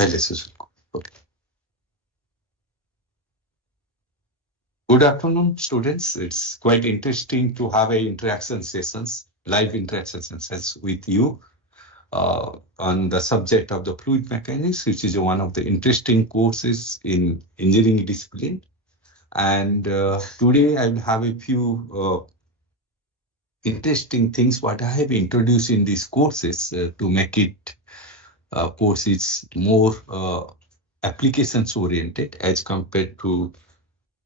Okay. Good afternoon, students. It's quite interesting to have live interaction sessions with you on the subject of the fluid mechanics, which is one of the interesting courses in engineering discipline. And today I will have a few interesting things what I have introduced in these courses to make it courses more applications oriented as compared to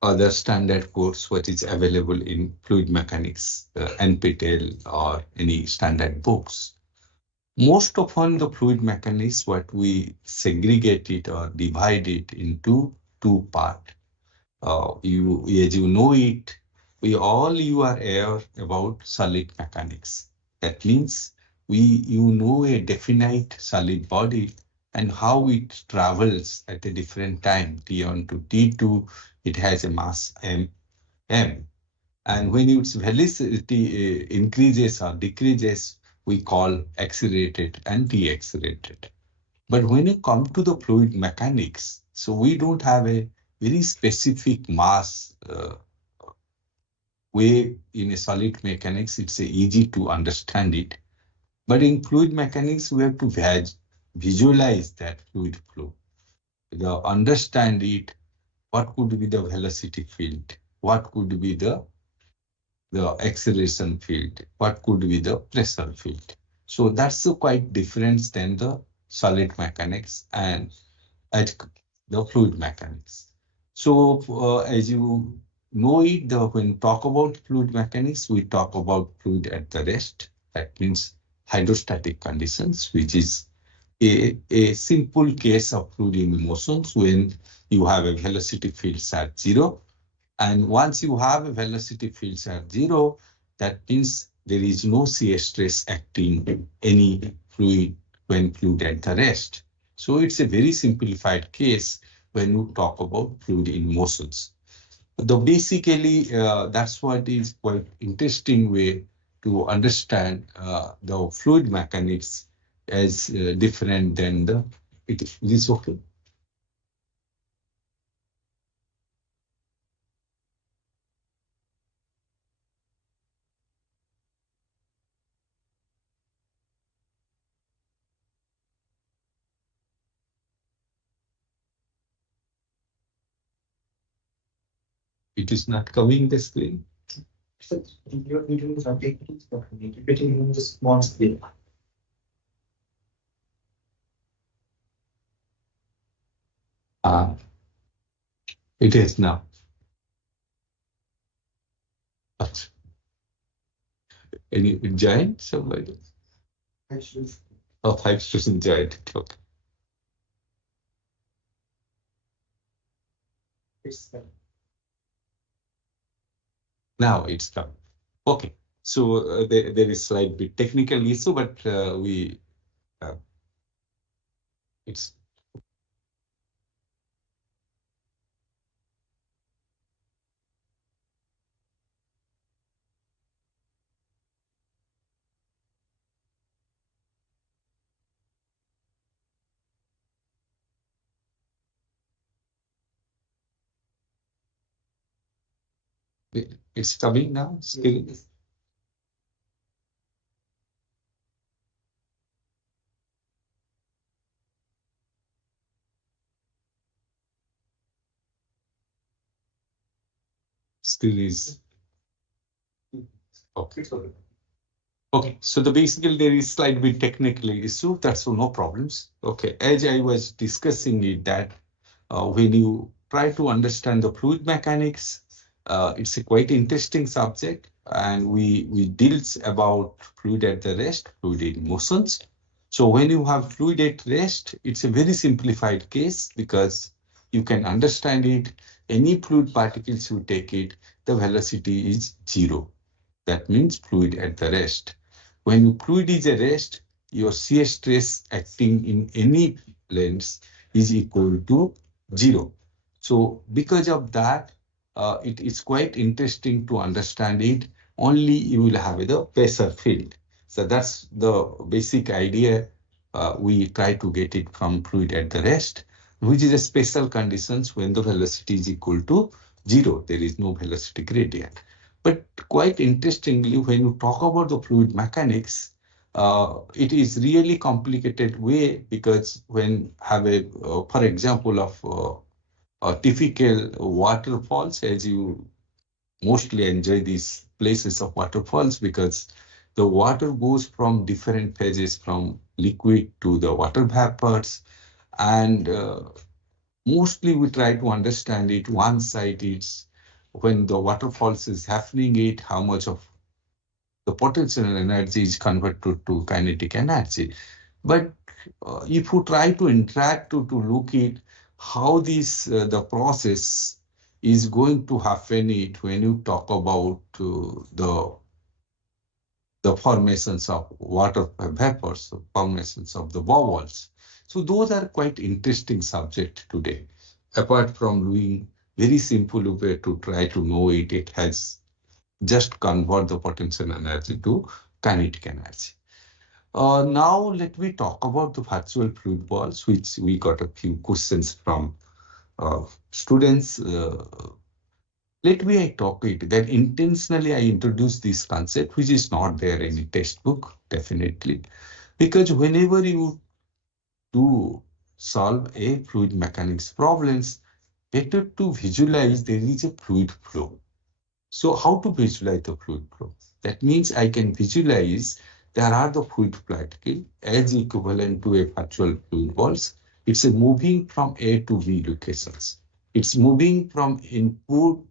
other standard course what is available in fluid mechanics, NPTEL or any standard books. Most often the fluid mechanics, what we segregate it or divide it into two parts. As you know it, you are aware about solid mechanics. That means you know a definite solid body and how it travels at a different time, T1 to T2, it has a mass m. And when its velocity increases or decreases, we call accelerated and deaccelerated. But when you come to the fluid mechanics, so we don't have a very specific mass way in a solid mechanics, it's easy to understand it. But in fluid mechanics, we have to visualize that fluid flow. Understand it, what could be the velocity field? What could be the acceleration field? What could be the pressure field? So that's quite different than the solid mechanics and the fluid mechanics. So as you know it, when talk about fluid mechanics, we talk about fluid at the rest. That means hydrostatic conditions, which is a simple case of fluid in motions when you have a velocity fields at zero. And once you have a velocity fields at zero, that means there is no shear stress acting any fluid when fluid at the rest. So it's a very simplified case when you talk about fluid in motions. Basically, that's what is quite interesting way to understand the fluid mechanics as different than it is okay. It is not covering the screen. Your video is updating, keeping the small scale. It is now. But any giant somebody? Oh, 5% giant. Okay. Now it's come. Okay. So there is slight bit technical issue, but it's coming now. Still. Still is okay. Okay, so basically there is slight bit technical issue. That's no problems. Okay, as I was discussing it, that when you try to understand the fluid mechanics, it's a quite interesting subject, and we deals about fluid at the rest, fluid in motions. So when you have fluid at rest, it's a very simplified case because you can understand it. Any fluid particles you take it, the velocity is zero. That means fluid at the rest. When fluid is at rest, your shear stress acting in any planes is equal to zero. So because of that, it is quite interesting to understand it. Only you will have the pressure field. So that's the basic idea we try to get it from fluid at the rest, which is a special conditions when the velocity is equal to 0. There is no velocity gradient. But quite interestingly, when you talk about the fluid mechanics, it is really complicated way, because when have a, for example, of typical waterfalls, as you mostly enjoy these places of waterfalls, because the water goes from different phases, from liquid to the water vapors, and mostly we try to understand it. One side is when the waterfalls is happening, it how much of the potential energy is converted to kinetic energy. But if you try to interact to look at how this the process is going to happen, it when you talk about the formations of water vapors, formations of the bubbles. So those are quite interesting subject today. Apart from doing very simple way to try to know it, it has just convert the potential energy to kinetic energy. Now let me talk about the virtual fluid balls, which we got a few questions from students. Let me I talk it that intentionally I introduce this concept, which is not there in a textbook, definitely, because whenever you do solve a fluid mechanics problems, better to visualize there is a fluid flow. So how to visualize the fluid flow? That means I can visualize there are the fluid particles as equivalent to a virtual fluid balls. It's a moving from A to B locations. It's moving from input,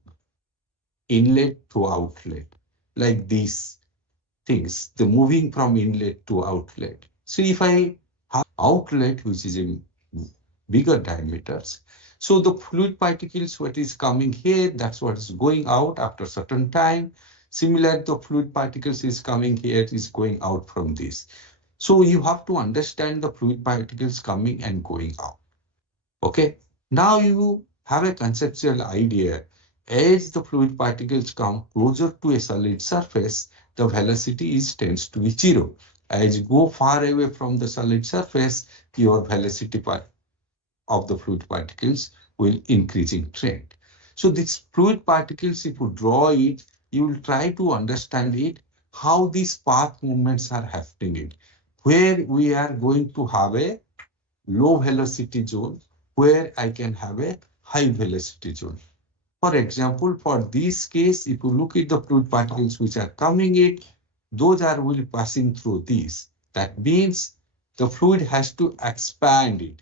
inlet to outlet, like these things, the moving from inlet to outlet. So if I have outlet, which is in bigger diameters, so the fluid particles, what is coming here, that's what is going out after certain time. Similar, the fluid particles is coming here, is going out from this. So you have to understand the fluid particles coming and going out. Okay. Now you have a conceptual idea. As the fluid particles come closer to a solid surface, the velocity is tends to be 0. As you go far away from the solid surface, your velocity of the fluid particles will increase in trend. So these fluid particles, if you draw it, you will try to understand it, how these path movements are happening in, where we are going to have a low velocity zone, where I can have a high velocity zone. For example, for this case, if you look at the fluid particles which are coming in, those are will passing through these. That means the fluid has to expand it,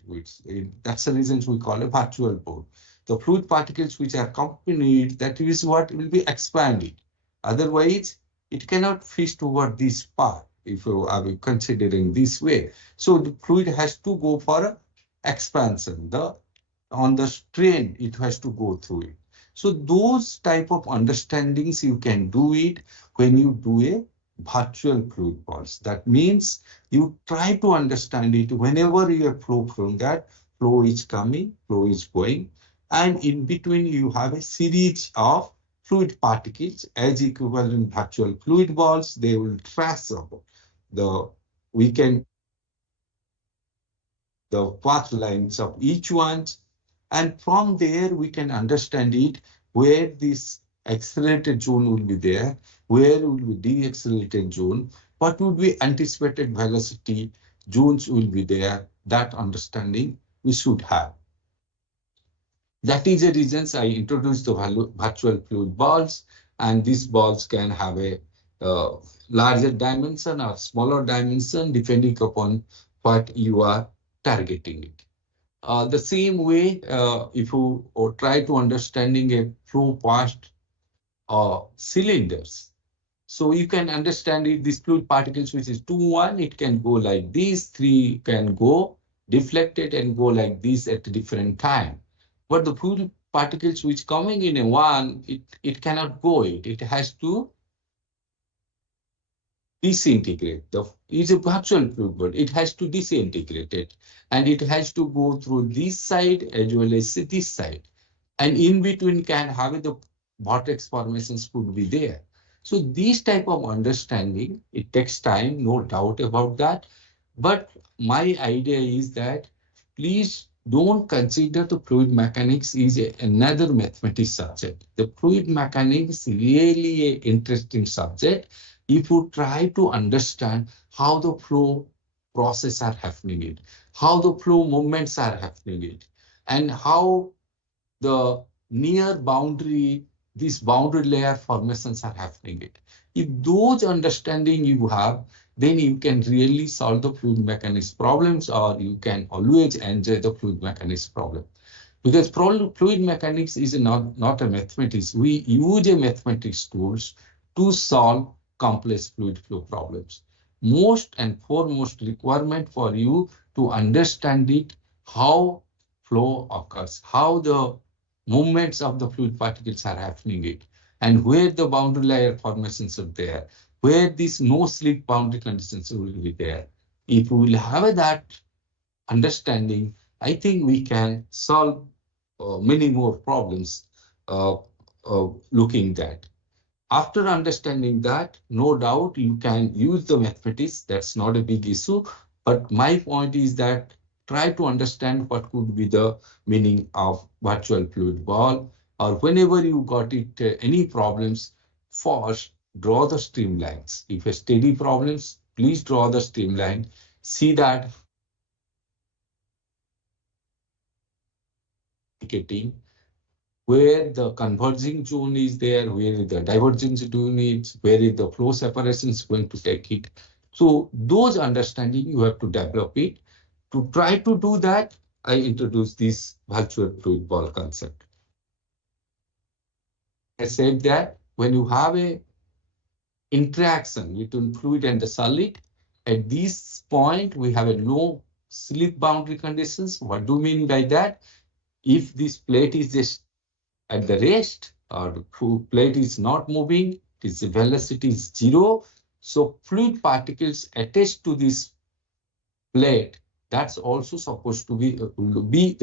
that's the reason we call a virtual pore. The fluid particles which are accompanied, that is what will be expanded. Otherwise, it cannot fish toward this part if you are considering this way. So the fluid has to go for expansion. On the strain, it has to go through it. So those type of understandings you can do it when you do a virtual fluid balls. That means you try to understand it whenever you have flow from that, flow is coming, flow is going, and in between you have a series of fluid particles as equivalent virtual fluid balls. They will trace we can the path lines of each one, and from there we can understand it, where this accelerated zone will be there, where will be deaccelerated zone, what would be anticipated velocity zones will be there. That understanding we should have. That is the reasons I introduced the virtual fluid balls, and these balls can have a larger dimension or smaller dimension depending upon what you are targeting it. The same way, if you try to understanding a flow past cylinders, so you can understand it, this fluid particles, which is 2, 1, it can go like this, 3 can go deflected and go like this at a different time. But the fluid particles which coming in a 1, it cannot go it has to disintegrate. It's a virtual fluid, but it has to disintegrate it, and it has to go through this side as well as this side. And in between can have the vortex formations could be there. So this type of understanding, it takes time, no doubt about that. But my idea is that please don't consider the fluid mechanics is another mathematics subject. The fluid mechanics is really an interesting subject if you try to understand how the flow process are happening it, how the flow movements are happening it, and how the near boundary, these boundary layer formations are happening it. If those understanding you have, then you can really solve the fluid mechanics problems, or you can always enjoy the fluid mechanics problem. Because fluid mechanics is not a mathematics. We use a mathematics tools to solve complex fluid flow problems. Most and foremost requirement for you to understand it, how flow occurs, how the movements of the fluid particles are happening it, and where the boundary layer formations are there, where these no slip boundary conditions will be there. If we will have that understanding, I think we can solve many more problems uh, looking that. After understanding that, no doubt you can use the mathematics. That's not a big issue. But my point is that try to understand what could be the meaning of virtual fluid ball, or whenever you got it, any problems, first draw the streamlines. If a steady problems, please draw the streamline. See that indicating where the converging zone is there, where the divergence zone is, where is the flow separation is going to take it. So those understanding you have to develop it. To try to do that, I introduce this virtual fluid ball concept. I said that when you have a interaction between fluid and the solid, at this point we have a no slip boundary conditions. What do you mean by that? If this plate is just at the rest, or the plate is not moving, its velocity is zero. So fluid particles attached to this plate, that's also supposed to be the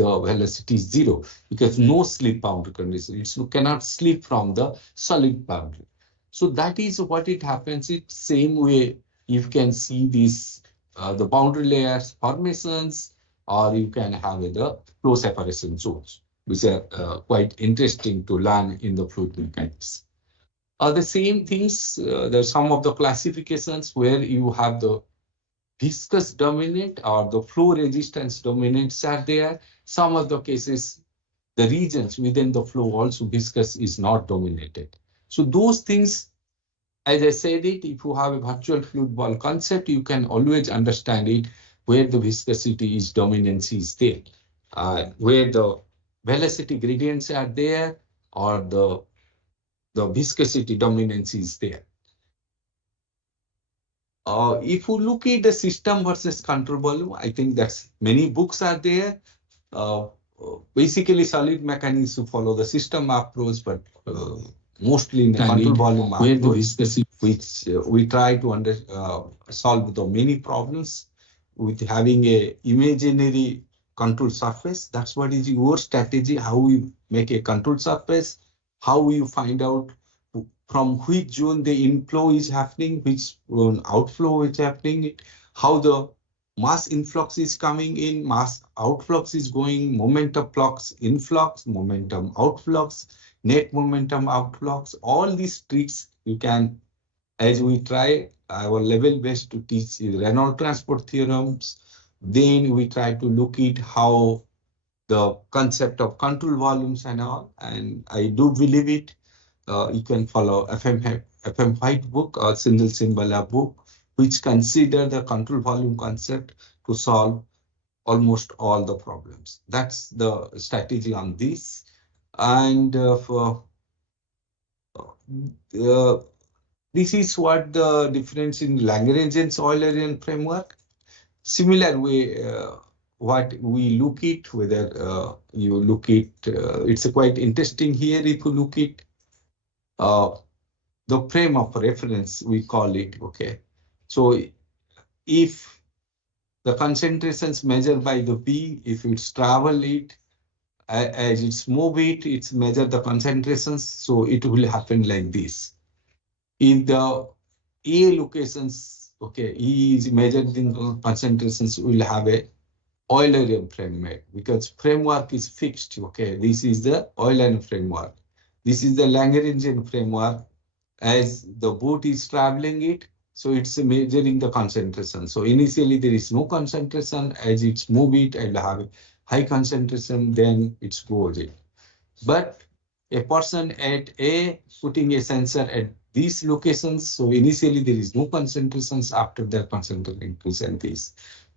velocity is zero, because no slip boundary condition. It cannot slip from the solid boundary. So that is what it happens. It same way you can see this the boundary layers formations, or you can have the flow separation zones, which are quite interesting to learn in the fluid mechanics. The same things, there's some of the classifications where you have the viscous dominant or the flow resistance dominants are there. Some of the cases, the regions within the flow also viscous is not dominated. So those things, as I said it, if you have a virtual fluid ball concept, you can always understand it where the viscosity is dominance is there, where the velocity gradients are there, or the viscosity dominance is there. If you look at the system versus control volume, I think that's many books are there. Basically, solid mechanics to follow the system approach, but mostly in the control volume approach, where the viscosity, which we try to solve the many problems with having a imaginary control surface. That's what is your strategy, how we make a control surface, how you find out from which zone the inflow is happening, which outflow is happening, how the mass influx is coming in, mass outflux is going, momentum flux influx, momentum outflux, net momentum outflux. All these tricks you can, as we try our level best to teach Reynolds transport theorems. Then we try to look at how the concept of control volumes and all, and I do believe it. You can follow FM White book or Sindel Simbala book, which consider the control volume concept to solve almost all the problems. That's the strategy on this. And this is what the difference in Lagrangian Eulerian framework. Similar way, what we look at, whether you look at, it's quite interesting here if you look at the frame of reference, we call it, okay? So if the concentrations measured by the P, if it's travel it, as it's move it, it's measure the concentrations, so it will happen like this. If the A locations Okay, E is measured in concentrations, will have a Eulerian framework because framework is fixed. Okay, this is the Eulerian framework. This is the Lagrangian framework. As the boat is traveling it, so it's measuring the concentration. So initially there is no concentration. As it's move it and have high concentration, then it's goes it. But a person at A putting a sensor at these locations, so initially there is no concentrations, after that concentration increase this.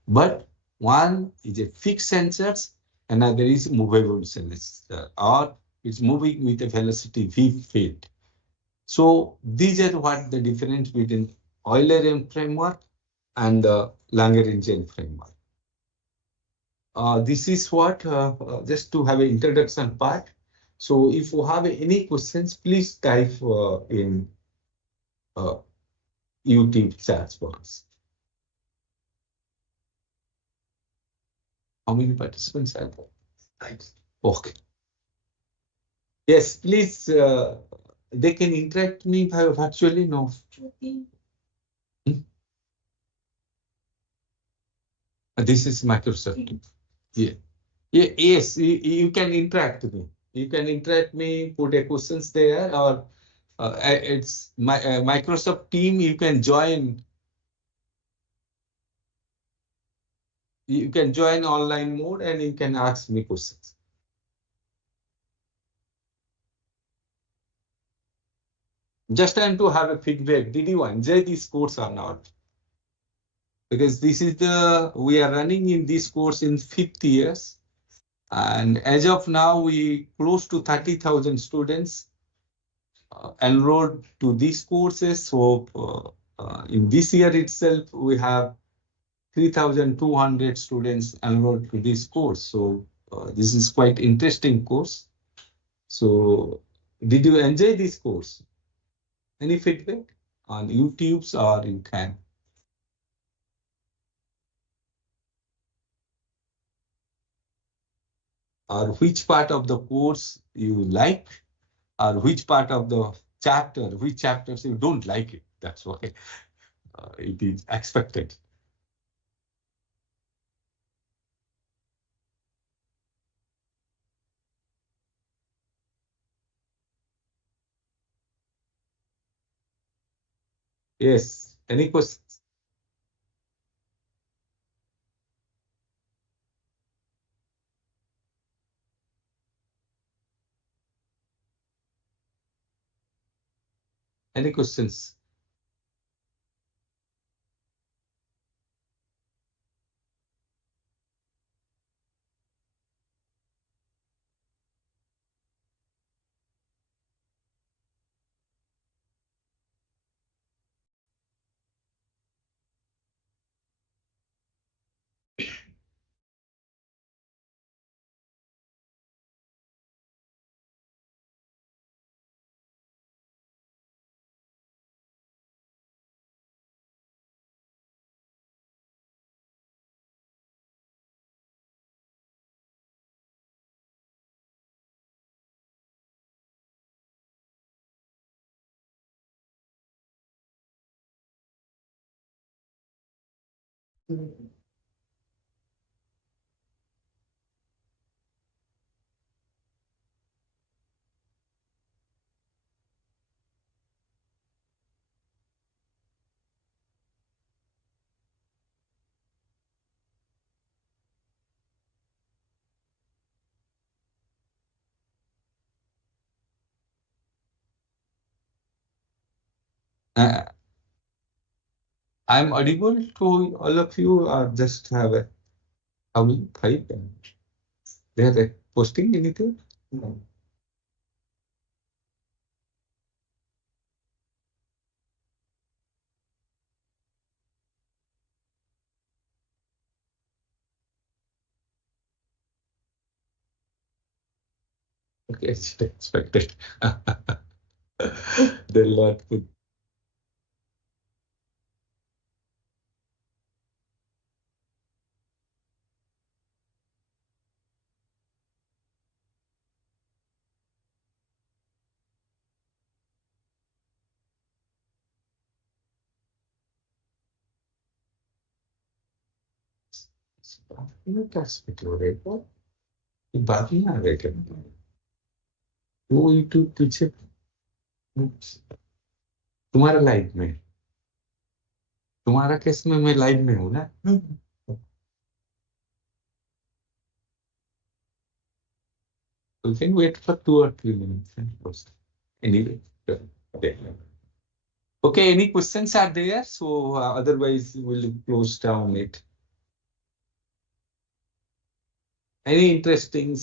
But one is a fixed sensors, another is movable sensor, or it's moving with a velocity v field. So these are what the difference between Eulerian framework and the Lagrangian framework. This is what, just to have an introduction part. So if you have any questions, please type in YouTube chat box. How many participants are there? Thanks. Okay. Yes, please, they can interact me virtually, no? Hmm? This is Microsoft. Yeah. Yes, you can interact with me. You can interact me, put a questions there, or it's my Microsoft team. You can join. You can join online mode and you can ask me questions. Just time to have a feedback. Did you enjoy this course or not? Because this is we are running in this course in 5th years. And as of now, we close to 30,000 students enrolled to these courses. So in this year itself, we have 3,200 students enrolled to this course. So this is quite interesting course. So did you enjoy this course? Any feedback on YouTube's, or you can? Or which part of the course you like, or which part of the chapter, which chapters you don't like it? That's why it is expected. Yes. Any questions? Any questions? Uh, I'm audible to all of you, or just have a how many type? They are posting anything? No. Okay, it's expected. They'll not put. ये बात नहीं आ रही क्या? वो YouTube पीछे तुम्हारा live में, तुम्हारा केस में मैं लाइव में हूँ ना। You can wait for 2 or 3 minutes and close. Anyway, okay. Okay, any questions are there? So otherwise we'll close down it. Any interesting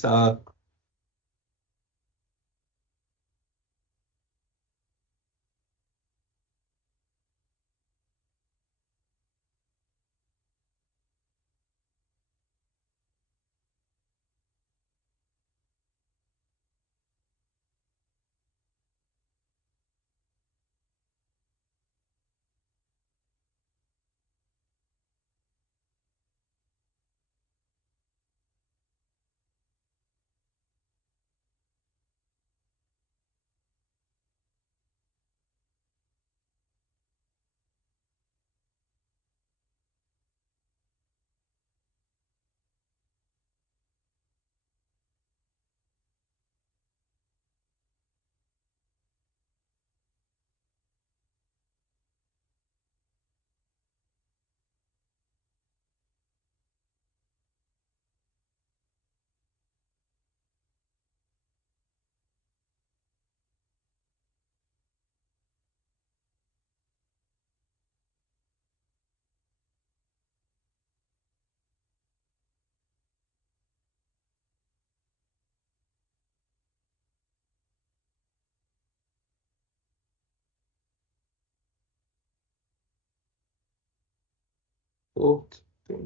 okay,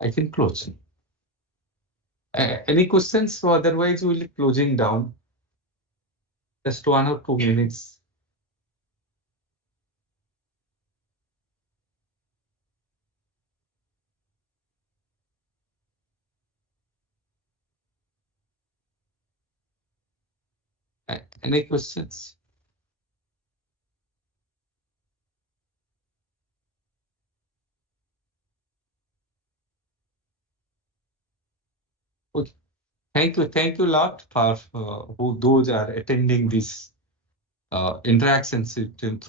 I can close. Any questions? So otherwise we'll be closing down. Just 1 or 2 minutes. Any questions? Okay. Thank you a lot for who those are attending this interaction system.